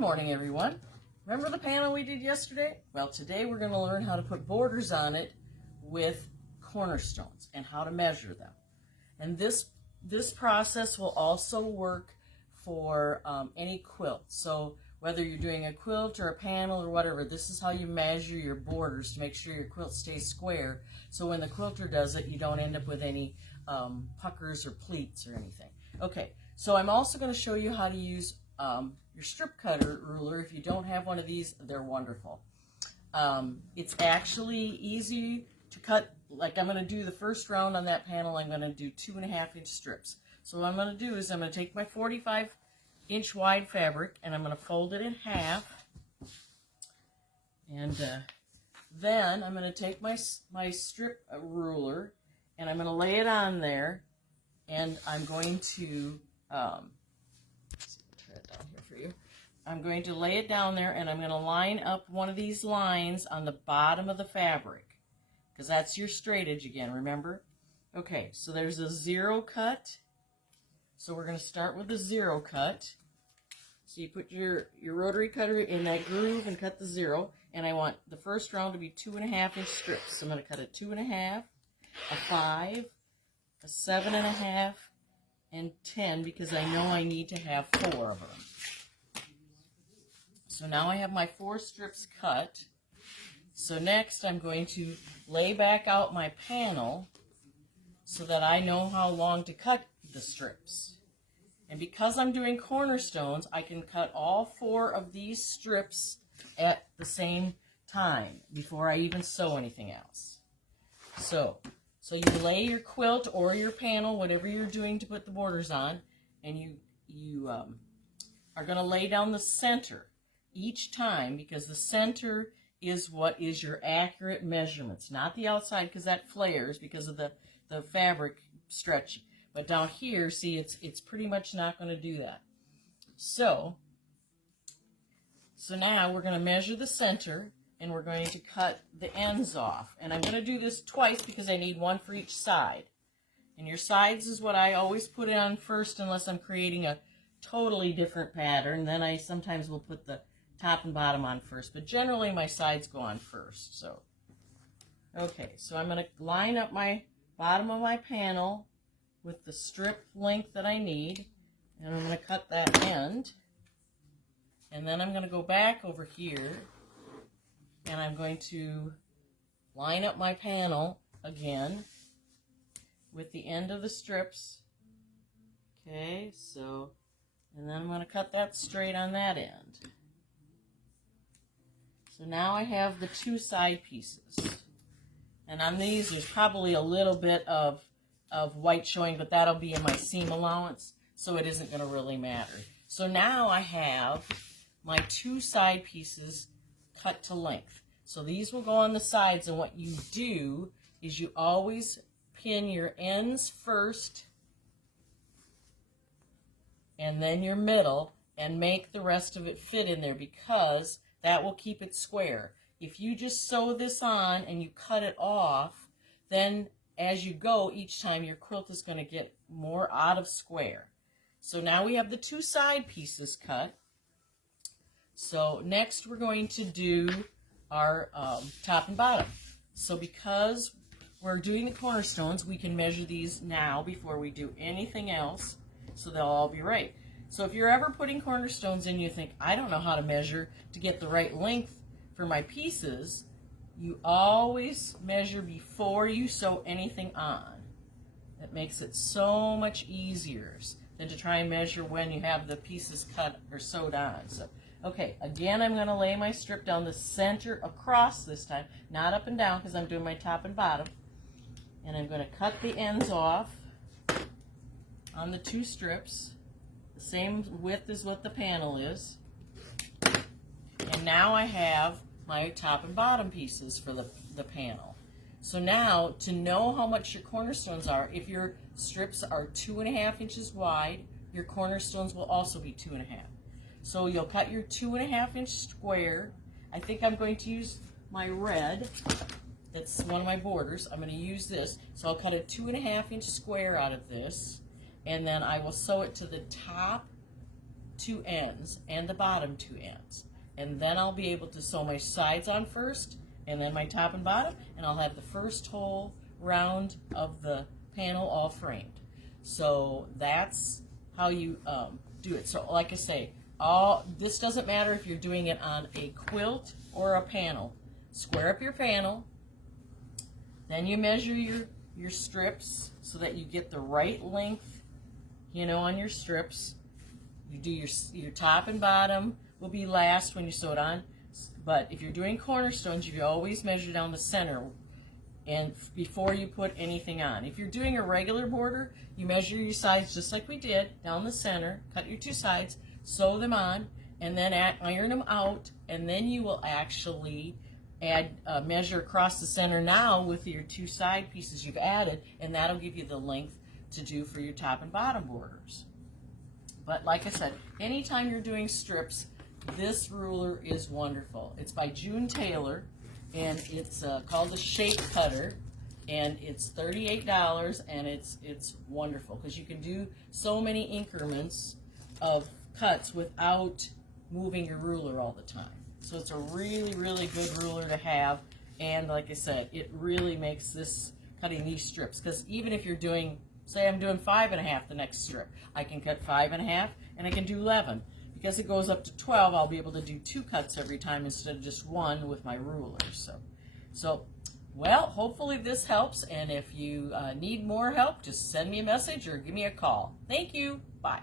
morning, everyone. Remember the panel we did yesterday? Well, today we're going to learn how to put borders on it with cornerstones and how to measure them. And this process will also work for any quilt. So whether you're doing a quilt or a panel or whatever, this is how you measure your borders to make sure your quilt stays square. So when the quilter does it, you don't end up with any puckers or pleats or anything. Okay, so I'm also going to show you how to use your strip cutter ruler. If you don't have one of these, they're wonderful. It's actually easy to cut. Like I'm going to do the first round on that panel, I'm going to do 2.5-inch strips. So what I'm going to do is I'm going to take my 45-inch wide fabric and I'm going to fold it in half. And then I'm going to take my strip ruler and I'm going to lay it on there, and I'm going to I'm going to lay it down there, and I'm going to line up one of these lines on the bottom of the fabric, because that's your straight edge again, remember? Okay, so there's a 0 cut. So we're going to start with the 0 cut. So you put your rotary cutter in that groove and cut the 0, and I want the first round to be 2.5-inch strips. So I'm going to cut a 2.5, a 5, a 7.5, and 10, because I know I need to have 4 of them. So now I have my 4 strips cut. So next I'm going to lay back out my panel so that I know how long to cut the strips. And because I'm doing cornerstones, I can cut all 4 of these strips at the same time before I even sew anything else. So you lay your quilt or your panel, whatever you're doing to put the borders on, and you are going to lay down the center each time, because the center is what is your accurate measurements, not the outside, because that flares because of the fabric stretching. But down here, see, it's pretty much not going to do that. So now we're going to measure the center, and we're going to cut the ends off. And I'm going to do this twice because I need one for each side. And your sides is what I always put on first, unless I'm creating a totally different pattern. Then I sometimes will put the top and bottom on first, but generally my sides go on first. So, okay, so I'm going to line up my bottom of my panel with the strip length that I need, and I'm going to cut that end, and then I'm going to go back over here, and I'm going to line up my panel again with the end of the strips. Okay, so, and then I'm going to cut that straight on that end. So now I have the 2 side pieces. And on these, there's probably a little bit of white showing, but that'll be in my seam allowance, so it isn't going to really matter. So now I have my 2 side pieces cut to length. So these will go on the sides, and what you do is you always pin your ends first, and then your middle, and make the rest of it fit in there, because that will keep it square. If you just sew this on and you cut it off, then as you go each time, your quilt is going to get more out of square. So now we have the 2 side pieces cut. So next we're going to do our top and bottom. So because we're doing the cornerstones, we can measure these now before we do anything else, so they'll all be right. So if you're ever putting cornerstones in, you think, I don't know how to measure to get the right length for my pieces, you always measure before you sew anything on. That makes it so much easier than to try and measure when you have the pieces cut or sewed on. So, okay, again, I'm going to lay my strip down the center across this time, not up and down, because I'm doing my top and bottom. And I'm going to cut the ends off on the 2 strips. Same width as what the panel is. And now I have my top and bottom pieces for the panel. So now, to know how much your cornerstones are, if your strips are 2.5 inches wide, your cornerstones will also be 2.5. So you'll cut your 2.5-inch square. I think I'm going to use my red. That's one of my borders. I'm going to use this. So I'll cut a 2.5-inch square out of this, and then I will sew it to the top two ends and the bottom two ends. And then I'll be able to sew my sides on first, and then my top and bottom, and I'll have the first whole round of the panel all framed. So that's how you do it. So like I say, this doesn't matter if you're doing it on a quilt or a panel. Square up your panel, then you measure your strips so that you get the right length, you know, on your strips. You do your top and bottom will be last when you sew it on, but if you're doing cornerstones, you always measure down the center and before you put anything on. If you're doing a regular border, you measure your sides just like we did, down the center, cut your two sides, sew them on, and then iron them out, and then you will actually add measure across the center now with your two side pieces you've added, and that'll give you the length to do for your top and bottom borders. But like I said, anytime you're doing strips, this ruler is wonderful. It's by June Taylor, and it's called the Shape Cutter, and it's $38, and it's wonderful because you can do so many increments of cuts without moving your ruler all the time. So it's a really, really good ruler to have, and like I said, it really makes this cutting these strips, because even if you're doing, say I'm doing 5.5 the next strip, I can cut 5.5 and I can do 11. Because it goes up to 12, I'll be able to do 2 cuts every time instead of just 1 with my ruler. So well, hopefully this helps, and if you need more help, just send me a message or give me a call. Thank you. Bye.